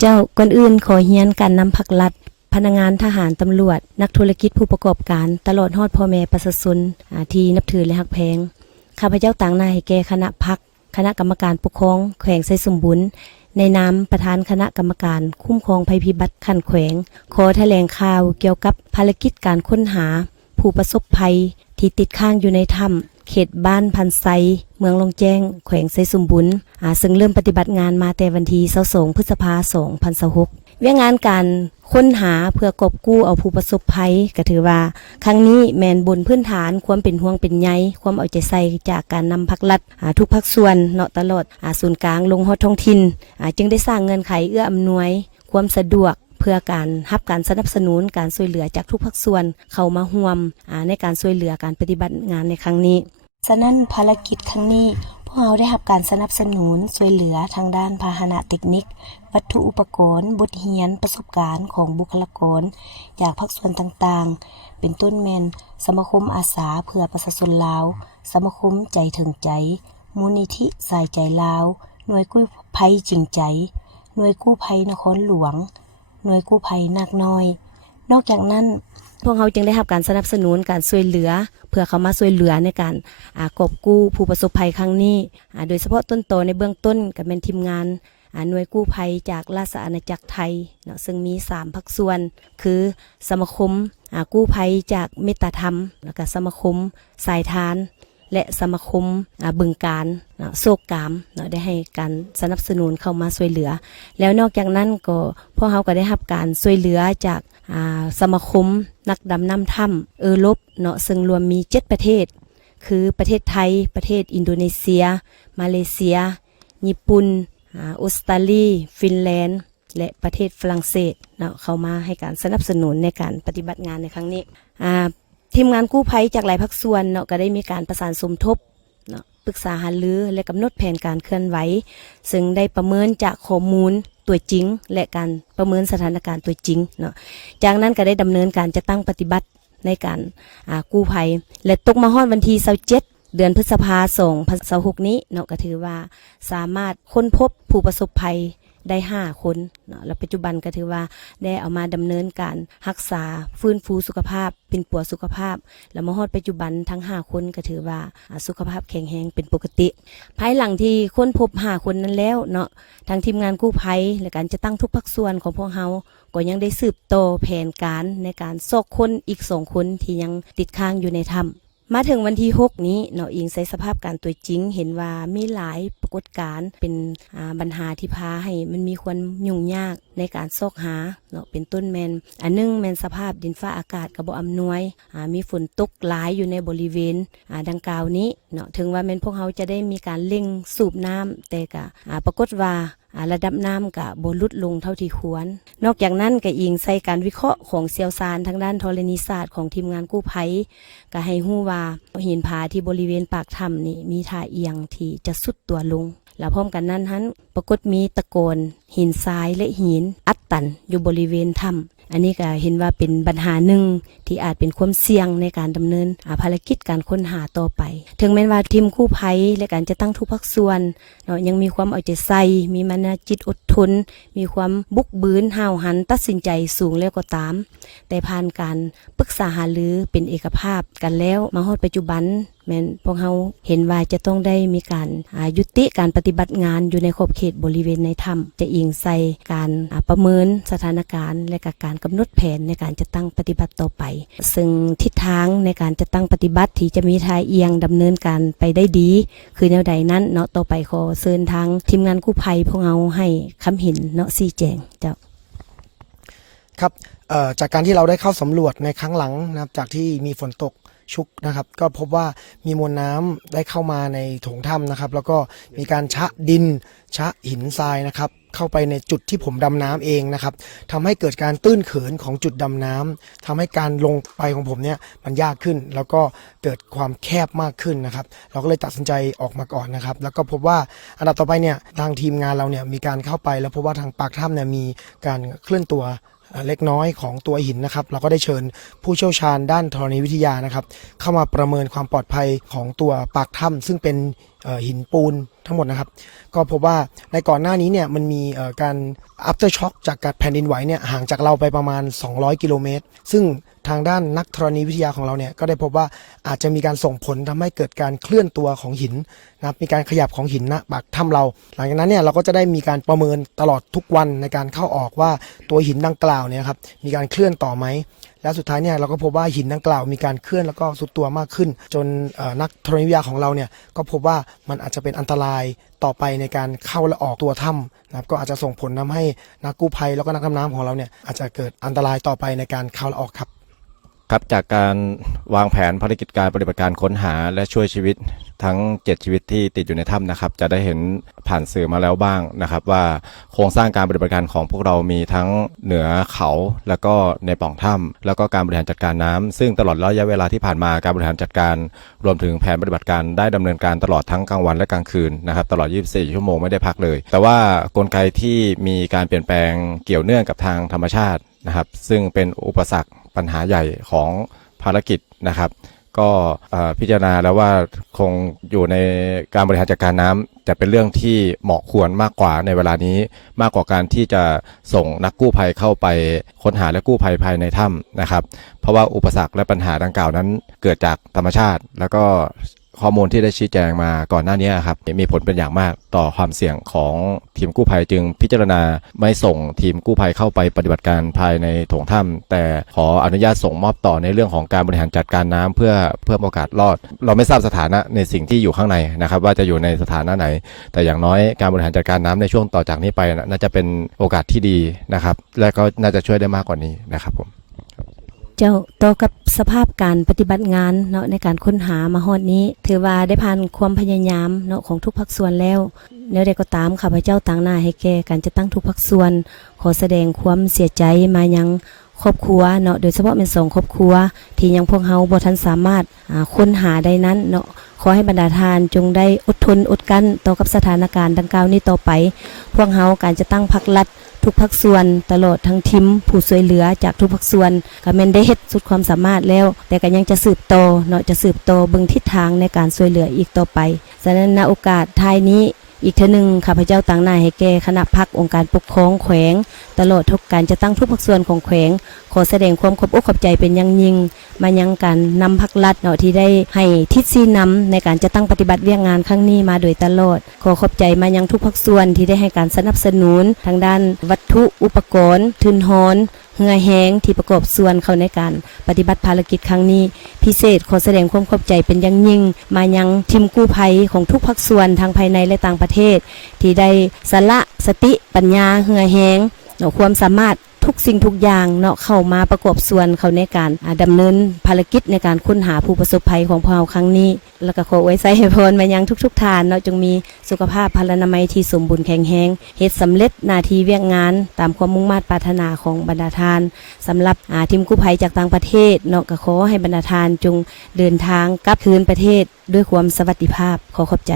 เจ้าก่อนอื่นขอเฮียนการนำผักลัดพนักงานทหารตำรวจนักธุรกิจผู้ประกอบการตลอดฮอดพ่อแม่ประชาชนที่นับถือและฮักแพงข้าพเจ้าต่างหน้าให้แก่คณะพรรคคณะกรรมการปกครองแขวงไซสมบูรณ์ในนามประธานคณะกรรมการคุ้มครองภัยพิบัติขั้นแขวงขอแถลงข่าวเกี่ยวกับภารกิจการค้นหาผู้ประสบภัยที่ติดค้างอยู่ในถ้ำเขตบ้านพันไซเมืองลงแจ้งแขวงไซสมบูรณ์ซึ่งเริ่มปฏิบัติงานมาแต่วันที่22 พฤษภาคม 2026เวียงงานการค้นหาเพื่อกอบกู้เอาผู้ประสบภัยก็ถือว่าครั้งนี้แมนบนพื้นฐานความเป็นห่วงเป็นใยความเอาใจใส่จากการนำภาครัฐทุกภาคส่วนเนาะตลอดศูนย์กลางลงฮอดท้องถิ่นจึงได้สร้างเงื่อนไขเอื้ออำนวยความสะดวกเพื่อการรับการสนับสนุนการช่วยเหลือจากทุกภาคส่วนเข้ามาร่วมในการช่วยเหลือการปฏิบัติงานในครั้งนี้ฉะนั้นภารกิจครั้งนี้พวกเราได้รับการสนับสนุนช่วยเหลือทางด้านพาหนะเทคนิควัตถุอุปกรณ์บทเรียนประสบการณ์ของบุคลากรจากภาคส่วนต่างๆเป็นต้นแม่นสมาคมอาสาเพื่อประชาชนลาวสมาคมใจถึงใจมูลนิธิสายใจลาวหน่วยกู้ภัยจริงใจหน่วยกู้ภัยนครหลวงหน่วยกู้ภัยนาคน้อยนอกจากนั้นพวกเขาจึงได้รับการสนับสนุนการช่วยเหลือเพื่อเขามาช่วยเหลือในการกอบกู้ผู้ประสบภัยครั้งนี้โดยเฉพาะต้นโตในเบื้องต้นก็เป็นทีมงานหน่วยกู้ภัยจากราชอาณาจักรไทยเนาะซึ่งมี3ภาคส่วนคือสมาคมกู้ภัยจากเมตตาธรรมแล้วก็สมาคมสายทานและสมาคมบึงการโศกกามได้ให้การสนับสนุนเข้ามาช่วยเหลือแล้วนอกจากนั้นก็พวกเขาก็ได้รับการช่วยเหลือจากสมาคมนักดำน้ำถ้ำลบเนาะซึ่งรวมมี7ประเทศคือประเทศไทยประเทศอินโดนีเซียมาเลเซียญี่ปุ่นออสเตรเลียฟินแลนด์และประเทศฝรั่งเศสเนาะเข้ามาให้การสนับสนุนในการปฏิบัติงานในครั้งนี้ทีมงานกู้ภัยจากหลายภาคส่วนเนาะก็ได้มีการประสานสมทบเนาะปรึกษาหารือและกำหนดแผนการเคลื่อนไหวซึ่งได้ประเมินจากข้อมูลตัวจริงและการประเมินสถานการณ์ตัวจริงเนาะจากนั้นก็ได้ดำเนินการจะตั้งปฏิบัติในการกู้ภัยและตกมาฮอดวันที่27 เดือนพฤษภาคม 2026นี้เนาะก็ถือว่าสามารถค้นพบผู้ประสบภัยได้5 คนเนาะและปัจจุบันก็ถือว่าได้เอามาดำเนินการรักษาฟื้นฟูสุขภาพเป็นปัวสุขภาพแล้วมาฮอดปัจจุบันทั้ง5 คนก็ถือว่าสุขภาพแข็งแรงเป็นปกติภายหลังที่ค้นพบ5 คนนั้นแล้วเนาะทางทีมงานกู้ภัยและการจะตั้งทุกภาคส่วนของพวกเราก็ยังได้สืบโตแผนการในการซอกคนอีก2 คนที่ยังติดค้างอยู่ในถ้ำมาถึงวันที่6นี้เนาะอิงใส่สภาพการตัวจริงเห็นว่ามีหลายปรากฏการณ์เป็นปัญหาที่พาให้มันมีความยุ่งยากในการซอกหาเนาะเป็นต้นแมนอันนึงแมนสภาพดินฟ้าอากาศก็บ่อำนวยมีฝนตกหลายอยู่ในบริเวณดังกล่าวนี้เนาะถึงว่าแมนพวกเขาจะได้มีการเร่งสูบน้ำแต่ก็ปรากฏว่าระดับน้ำก็บ่ลดลงเท่าที่ควรนอกจากนั้นก็อิงใส่การวิเคราะห์ของเชี่ยวชาญทางด้านธรณีศาสตร์ของทีมงานกู้ภัยก็ให้ฮู้ว่าหินผาที่บริเวณปากถ้ำนี่มีท่าเอียงที่จะสุดตัวลงแล้วพร้อมกันนั้นปรากฏมีตะโกนหินทรายและหินอัดตันอยู่บริเวณถ้ำอันนี้ก็เห็นว่าเป็นปัญหาหนึ่งที่อาจเป็นความเสี่ยงในการดำเนินภารกิจการค้นหาต่อไปถึงแม้ว่าทีมกู้ภัยและการจะตั้งทุกภาคส่วนเนาะยังมีความเอาใจใส่มีมนจิตอดทนมีความบุกบืนห้าวหันตัดสินใจสูงแล้วก็ตามแต่ผ่านการปรึกษาหารือเป็นเอกภาพกันแล้วมาฮอดปัจจุบันแม้นพวกเราเห็นว่าจะต้องได้มีการยุติการปฏิบัติงานอยู่ในขอบเขตบริเวณในถ้ำจะอิงใส่การประเมินสถานการณ์และการกำหนดแผนในการจะตั้งปฏิบัติต่อไปซึ่งทิศทางในการจะตั้งปฏิบัติที่จะมีทายเอียงดำเนินการไปได้ดีคือแนวใดนั้นเนาะต่อไปขอเชิญทางทีมงานกู้ภัยพวกเราให้คำเห็นเนาะชี้แจงเจ้าครับจากการที่เราได้เข้าสำรวจในครั้งหลังนะครับจากที่มีฝนตกชุกนะครับก็พบว่ามีมวลน้ำได้เข้ามาในโถงถ้ำนะครับแล้วก็มีการชะดินชะหินทรายนะครับเข้าไปในจุดที่ผมดำน้ำเองนะครับทำให้เกิดการตื้นเขินของจุดดำน้ำทำให้การลงไปของผมเนี่ยมันยากขึ้นแล้วก็เกิดความแคบมากขึ้นนะครับเราก็เลยตัดสินใจออกมาก่อนนะครับแล้วก็พบว่าอันดับต่อไปเนี่ยทางทีมงานเราเนี่ยมีการเข้าไปแล้วพบว่าทางปากถ้ำเนี่ยมีการเคลื่อนตัวเล็กน้อยของตัวหินนะครับเราก็ได้เชิญผู้เชี่ยวชาญด้านธรณีวิทยานะครับเข้ามาประเมินความปลอดภัยของตัวปากถ้ำซึ่งเป็น หินปูนทั้งหมดนะครับก็พบว่าในก่อนหน้านี้เนี่ยมันมีการ after shock จากการแผ่นดินไหวเนี่ยห่างจากเราไปประมาณ200กิโลเมตรซึ่งทางด้านนักธรณีวิทยาของเราเนี่ยก็ได้พบว่าอาจจะมีการส่งผลทำให้เกิดการเคลื่อนตัวของหินนะครับมีการขยับของหินณปากถ้ำเราหลังจากนั้นเนี่ยเราก็จะได้มีการประเมินตลอดทุกวันในการเข้าออกว่าตัวหินดังกล่าวเนี่ยครับมีการเคลื่อนต่อไหมและสุดท้ายเนี่ยเราก็พบว่าหินดังกล่าวมีการเคลื่อนแล้วก็สุดตัวมากขึ้นจนนักธรณีวิทยาของเราเนี่ยก็พบว่ามันอาจจะเป็นอันตรายต่อไปในการเข้าและออกตัวถ้ำนะครับก็อาจจะส่งผลทำให้นักกู้ภัยแล้วก็นักดำน้ำของเราเนี่ยอาจจะเกิดอันตรายต่อไปในการเข้าและออกครับครับจากการวางแผนภารกิจการปฏิบัติการค้นหาและช่วยชีวิตทั้ง7ชีวิตที่ติดอยู่ในถ้ำนะครับจะได้เห็นผ่านสื่อมาแล้วบ้างนะครับว่าโครงสร้างการปฏิบัติการของพวกเรามีทั้งเหนือเขาแล้วก็ในปล่องถ้ำแล้วก็การบริหารจัดการน้ำซึ่งตลอดระยะเวลาที่ผ่านมาการบริหารจัดการรวมถึงแผนปฏิบัติการได้ดำเนินการตลอดทั้งกลางวันและกลางคืนนะครับตลอด24ชั่วโมงไม่ได้พักเลยแต่ว่ากลไกที่มีการเปลี่ยนแปลงเกี่ยวเนื่องกับทางธรรมชาตินะครับซึ่งเป็นอุปสรรคปัญหาใหญ่ของภารกิจนะครับก็พิจารณาแล้วว่าคงอยู่ในการบริหารจัดการน้ำจะเป็นเรื่องที่เหมาะควรมากกว่าในเวลานี้มากกว่าการที่จะส่งนักกู้ภัยเข้าไปค้นหาและกู้ภัยภายในถ้ำนะครับเพราะว่าอุปสรรคและปัญหาดังกล่าวนั้นเกิดจากธรรมชาติแล้วก็ข้อมูลที่ได้ชี้แจงมาก่อนหน้านี้ครับมีผลเป็นอย่างมากต่อความเสี่ยงของทีมกู้ภัยจึงพิจารณาไม่ส่งทีมกู้ภัยเข้าไปปฏิบัติการภายในโถงถ้ำแต่ขออนุญาตส่งมอบต่อในเรื่องของการบริหารจัดการน้ำเพื่อเพิ่มโอกาสรอดเราไม่ทราบสถานะในสิ่งที่อยู่ข้างในนะครับว่าจะอยู่ในสถานะไหนแต่อย่างน้อยการบริหารจัดการน้ำในช่วงต่อจากนี้ไปน่าจะเป็นโอกาสที่ดีนะครับและก็น่าจะช่วยได้มากกว่านี้นะครับผมเจ้าต่อกับสภาพการปฏิบัติงานเนาะในการค้นหามาฮอดนี้ถือว่าได้ผ่านความพยายามเนาะของทุกภาคส่วนแล้วแนวใดก็ตามข้าพเจ้าต่างหน้าให้แก่การจะตั้งทุกภาคส่วนขอแสดงความเสียใจมายังครอบครัวเนาะโดยเฉพาะเป็น2ครอบครัวที่ยังพวกเฮาบ่ทันสามารถค้นหาได้นั้นเนาะขอให้บรรดาทานจงได้อดทนอดกั้นต่อกับสถานการณ์ดังกล่าวนี้ต่อไปพวกเฮาการจะตั้งพรรครัฐทุกภาคส่วนตลอดทั้งทีมผู้ช่วยเหลือจากทุกภาคส่วนก็แม่นได้เฮ็ดสุดความสามารถแล้วแต่ก็ยังจะสืบต่อเนาะจะสืบต่อเบิ่งทิศทางในการช่วยเหลืออีกต่อไปฉะนั้นณโอกาสท้ายนี้อีกเทื่อนึงข้าพเจ้าต่างหน้าให้แก่คณะพรรคองค์การปกครองแขวงตลอดทุกการจะตั้งทุกภาคส่วนของแขวงขอแสดงความขอบอกขอบใจเป็นอย่างยิ่งมายังการนำพรรครัฐเนาะที่ได้ให้ทิศชี้นำในการจะตั้งปฏิบัติเวียกงานครั้งนี้มาโดยตลอดขอขอบใจมายังทุกภาคส่วนที่ได้ให้การสนับสนุนทางด้านวัตถุอุปกรณ์ทุนหอนเหือแห้งที่ประกอบส่วนเข้าในการปฏิบัติภารกิจครั้งนี้พิเศษขอแสดงความขอบใจเป็นอย่างยิ่งมายังทีมกู้ภัยของทุกภาคส่วนทั้งภายในและต่างประเทศที่ได้สละสติปัญญาเหือแห้งเนาะความสามารถทุกสิ่งทุกอย่างเนาะเข้ามาประกอบส่วนเข้าในการดำเนินภารกิจในการค้นหาผู้ประสบภัยของพวกเราครั้งนี้แล้วก็ขอไว้ใส่ให้พรมายังทุกๆทานเนาะจงมีสุขภาพพลานามัยที่สมบูรณ์แข็งแรงเฮ็ดสำเร็จหน้าที่เวียกงานตามความมุ่งมั่นปรารถนาของบรรดาทานสำหรับทีมกู้ภัยจากต่างประเทศเนาะก็ขอให้บรรดาทานจงเดินทางกลับคืนประเทศด้วยความสวัสดิภาพขอขอบใจ